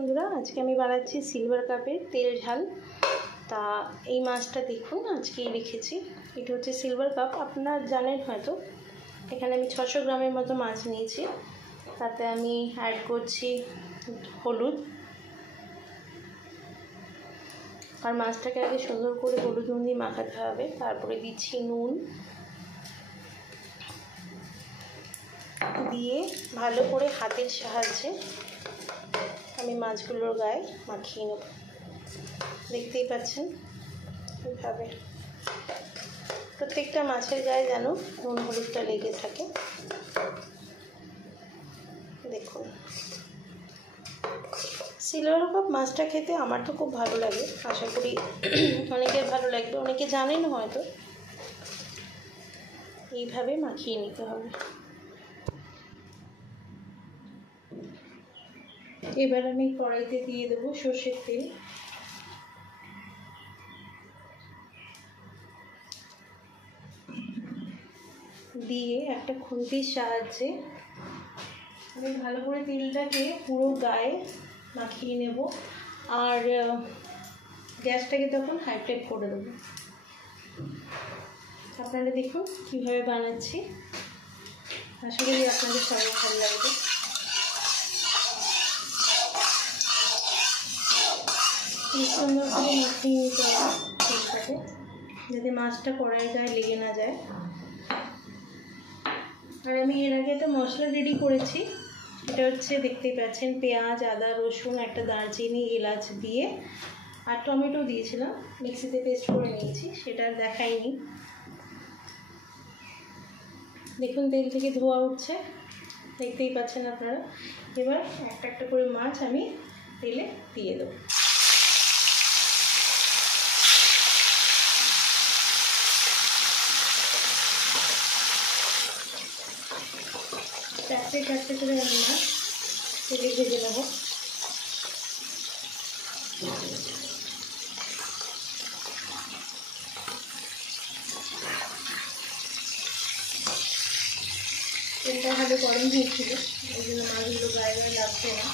বন্ধুরা, আজকে আমি বানাচ্ছি সিলভার কাপের তেল ঝাল। তা এই মাছটা দেখুন আজকেই রেখেছি। এটা হচ্ছে সিলভার কাপ, আপনারা জানেন হয়তো। এখানে আমি 600 গ্রামের মতো মাছ নিয়েছি। তাতে আমি অ্যাড করছি হলুদ, আর মাছটাকে আগে সুন্দর করে হলুদ নুন দিয়ে মাখাতে হবে। তারপরে দিচ্ছি নুন, দিয়ে ভালো করে হাতের সাহায্যে আমি মাছগুলোর গায়ে মাখিয়ে নেব। দেখতেই পাচ্ছেন এইভাবে প্রত্যেকটা মাছের গায়ে যেন নুন হলুদটা লেগে থাকে। দেখুন, সিলভার কাপ মাছটা খেতে আমার তো খুব ভালো লাগে, আশা করি অনেকের ভালো লাগবে। অনেকে জানেন হয়তো। এইভাবে মাখিয়ে নিতে হবে। এবার আমি কড়াইতে দিয়ে দেবো সর্ষের তেল। দিয়ে একটা খুন্তির সাহায্যে আমি ভালো করে তেলটাকে পুরো গায়ে মাখিয়ে নেব। আর গ্যাসটাকে তখন হাই ফ্লেম করে দেবো। আপনারা দেখুন কীভাবে বানাচ্ছি, আশা করি আপনাদের সবাই ভালো লাগবে। সুন্দর করে মাখিয়ে নিতে হবে তেলটাকে, যাতে মাছটা কড়াইয়ের গায়ে লেগে না যায়। আর আমি এর আগে একটা মশলা রেডি করেছি। এটা হচ্ছে দেখতেই পাচ্ছেন, পেঁয়াজ, আদা, রসুন, একটা দারচিনি, এলাচ দিয়ে আর টমেটো দিয়েছিলাম, মিক্সিতে পেস্ট করে নিয়েছি, সেটা আর দেখাইনি। দেখুন তেল থেকে ধোয়া উঠছে, দেখতেই পাচ্ছেন আপনারা। এবার একটা একটা করে মাছ আমি তেলে দিয়ে দেবো। চারটে চারটে করে আমি মাছ তেলে ভেজে নেব। তেলটা ভালো গরম হয়েছিল, ওই জন্য মাছগুলো গায়ে গায়ে লাগছে না।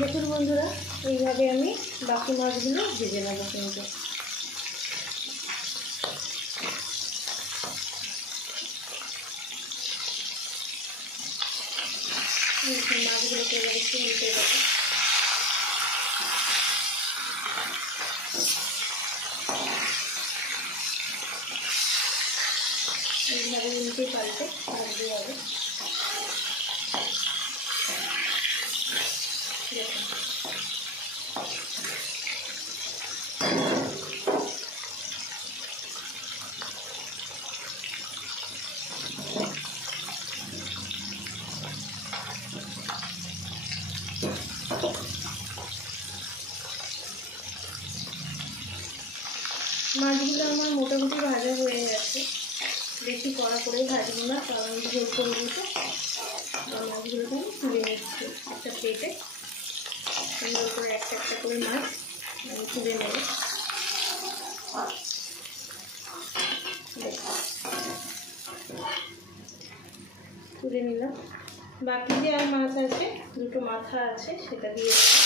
দেখুন বন্ধুরা, এইভাবে আমি বাকি মাছগুলো ভেজে নেব। কিন্তু মাছগুলোকে এবার একটু উল্টে দেবো। এইভাবে উল্টে পাল্টে ভাজতে হবে। মাছগুলো আমার মোটামুটি ভাজা হয়ে গেছে, বেশি কড়া করে ভাজবো না, কারণ ঝোল করবো তো। মাছগুলোকে আমি তুলে নিচ্ছি একটা প্লেটে। সুন্দর করে একটা একটা করে মাছ আমি তুলে নেব। তুলে নিলাম। বাকি যে আর মাছ আছে, দুটো মাথা আছে, সেটা দিয়ে দেবো।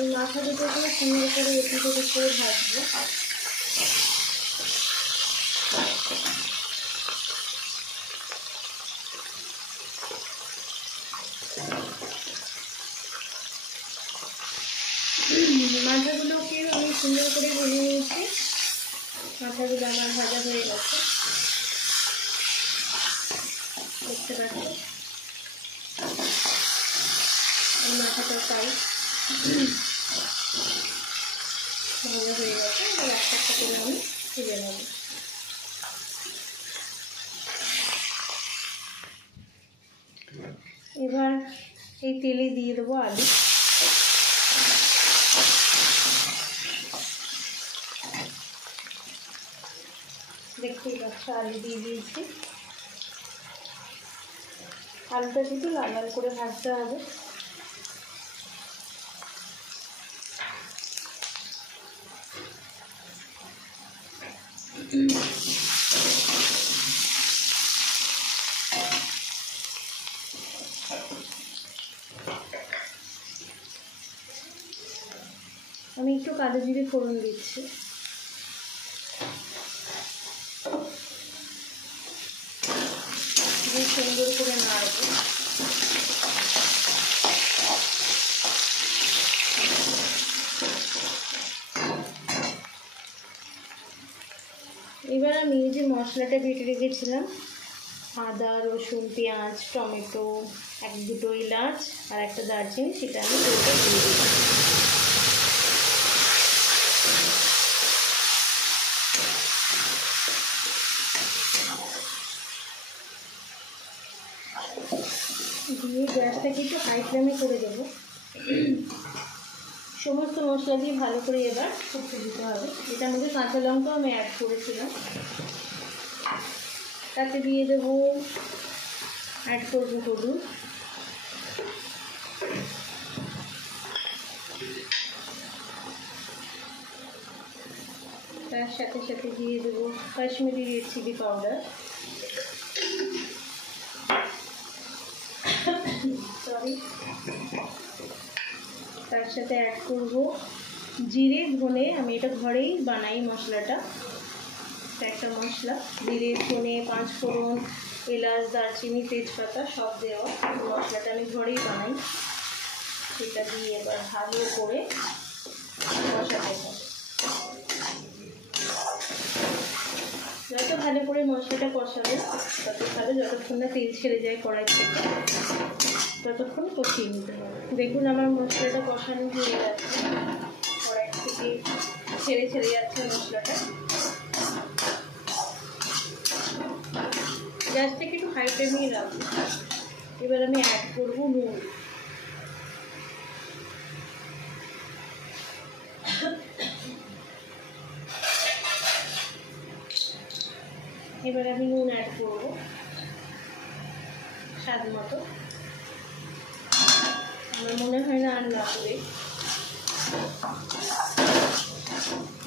এই মাথা দুটোকে সুন্দর করে এদিক ওদিক করে ভাজবো। মাথাগুলোকে আমি সুন্দর করে ভেজে নিয়েছি। মাথাগুলো আমার ভাজা হয়ে গেছে, দেখতে পাচ্ছি। মাথাটা চাই ভাজা হয়ে গেছে। এবার একটা একটা করে আমি তুলে নেব। এবার এই তেলে দিয়ে দেবো আলু। দেখতেই পাচ্ছি আলু দিয়ে দিয়েছি। আলুটা কিন্তু লাল লাল করে ভাজতে হবে। আমি একটু কালো জিরে ফোড়ন দিচ্ছি। সুন্দর করে নাড়বো। এবার আমি যে মশলাটা বেটে রেখেছিলাম, আদা, রসুন, পেঁয়াজ, টমেটো, 1-2 এলাচ আর একটা দারচিনি, সেটা আমি তেলটা দিয়ে দিলাম। দিয়ে গ্যাসটাকে একটু হাই ফ্লেমে করে দেবো। সমস্ত মশলা দিয়ে ভালো করে এবার ফুটতে দিতে হবে। এটার মধ্যে কাঁচা লঙ্কা আমি অ্যাড করেছিলাম, তাতে দিয়ে দেবো, অ্যাড করবো হলুদ, তার সাথে সাথে দিয়ে দেবো কাশ্মীরি রেড চিলি পাউডার, তার সাথে অ্যাড করব জিরে ধনে। আমি এটা ঘরেই বানাই মশলাটা, একটা মশলা, জিরে ধনে 5 ফোড়ন, এলাচ, দারচিনি, তেজপাতা সব দেওয়া মশলাটা আমি ঘরেই বানাই। সেটা দিয়ে এবার ভালো করে কষাতে হবে। যত ভালো করে মশলাটা কষাবে তত ভালো, যতক্ষণ না তেল ছেড়ে যায় কড়াই থেকে ততক্ষণ কষিয়ে নিতে হবে। দেখুন আমার মশলাটা কষানো হয়ে যাচ্ছে, কড়াই থেকে ছেড়ে যাচ্ছে মশলাটা। গ্যাসটাকে একটু হাই ফ্লেমেই রাখবো। এবার আমি অ্যাড করবো নুন। এবার আমি নুন অ্যাড করবো স্বাদ মতো। আমার মনে হয় না আর লাগবে।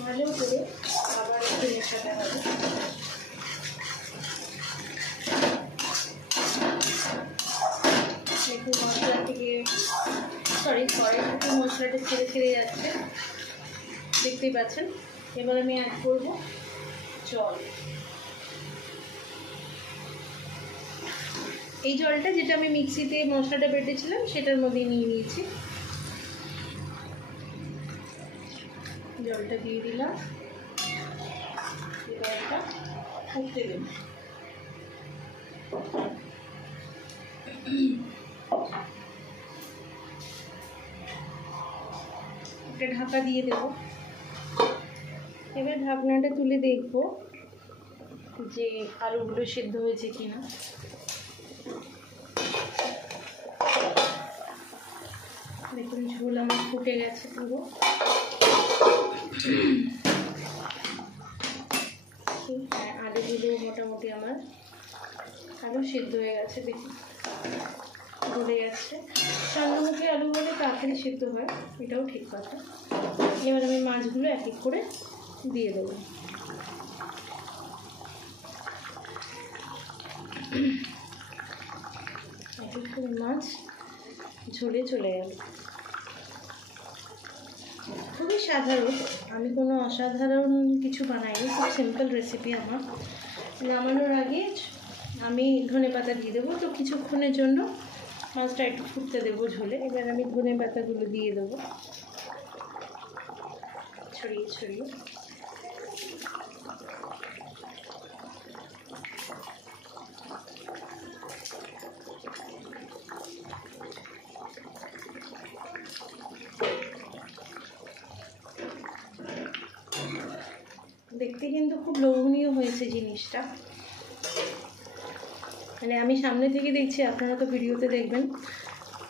ভালো করে আবার একটু মেশাতে হবে। একটু মশলা থেকে কড়াই থেকে মশলাটা ছেড়ে যাচ্ছে, দেখতেই পাচ্ছেন। এবার আমি অ্যাড করবো জল। এই জলটা যেটা আমি মিক্সিতে মশলাটা বেটেছিলাম সেটার মধ্যে নিয়ে নিয়েছি। জলটা দিয়ে দিলাম। এবার এটা ফুটতে দেব। একটা ঢাকা দিয়ে দেব। এবার ঢাকনাটা তুলে দেখব যে আলুগুলো সেদ্ধ হয়েছে কিনা। দেখুন ঝোল আমার ফুটে গেছে পুরো। হ্যাঁ, আলুগুলো মোটামুটি আমার আলু সেদ্ধ হয়ে গেছে, দেখুন গলে গেছে। চন্দ্রমুখী আলু বলে তাড়াতাড়ি সেদ্ধ হয়, এটাও ঠিক কথা। এবার আমি মাছগুলো এক এক করে দিয়ে দেবো। এক এক করে মাছ ঝোলে চলে গেল। খুবই সাধারণ, আমি কোনো অসাধারণ কিছু বানাইনি, খুব সিম্পল রেসিপি আমার। নামানোর আগে আমি ধনেপাতা দিয়ে দেবো। তো কিছুক্ষণের জন্য মাছটা একটু ফুটতে দেবো ঝোলে। এবার আমি ধনেপাতাগুলো দিয়ে দেবো ছড়িয়ে ছড়িয়ে। দেখতে কিন্তু খুব লোভনীয় হয়েছে জিনিসটা, মানে আমি সামনে থেকে দেখছি, আপনারা তো ভিডিওতে দেখবেন,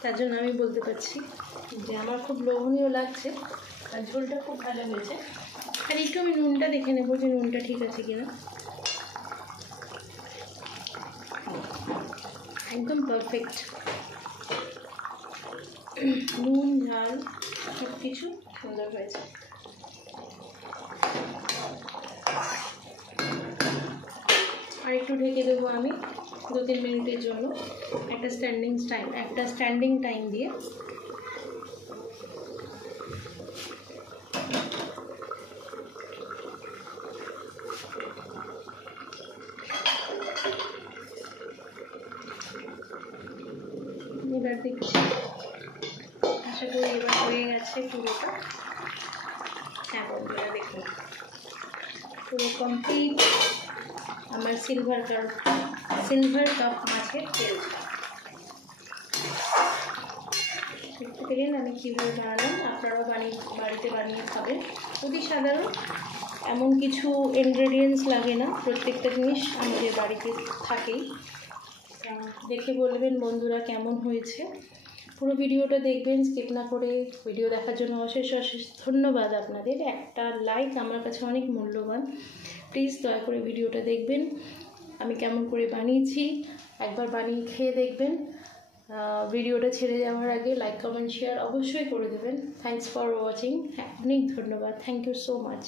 তার জন্য আমি বলতে পারছি যে আমার খুব লোভনীয় লাগছে। আর ঝোলটা খুব ভালো হয়েছে। আর একটু আমি নুনটা দেখে নেবো যে নুনটা ঠিক আছে কিনা। একদম পারফেক্ট, নুন ঝাল সব কিছু সুন্দর হয়েছে। আর একটু ঢেকে দেবো আমি 2-3 মিনিটের জন্য একটা স্ট্যান্ডিং টাইম দিয়ে। এবার দেখছি, আশা করি এবার হয়ে গেছে পুরোটা। হ্যাঁ বন্ধুরা দেখুন, পুরো কমপ্লিট আমার সিলভার কাপ মাছের তেল। দেখতে পেলেন আমি কীভাবে বানালাম, আপনারাও বাড়িতে বানিয়ে খাবেন। অতি সাধারণ, এমন কিছু ইনগ্রেডিয়েন্টস লাগে না, প্রত্যেকটা জিনিস আমাদের বাড়িতে থাকেই। দেখে বলবেন বন্ধুরা কেমন হয়েছে। পুরো ভিডিওটা দেখবেন স্কিপ না করে। ভিডিও দেখার জন্য অশেষ ধন্যবাদ আপনাদের। একটা লাইক আমার কাছে অনেক মূল্যবান। প্লিজ দয়া করে ভিডিওটা দেখবেন, আমি কেমন করে বানিয়েছি একবার বানিয়ে খেয়ে দেখবেন। ভিডিওটা ছেড়ে যাওয়ার আগে লাইক কমেন্ট শেয়ার অবশ্যই করে দেবেন। Thanks for watching. অনেক ধন্যবাদ, থ্যাংক ইউ সো মাচ।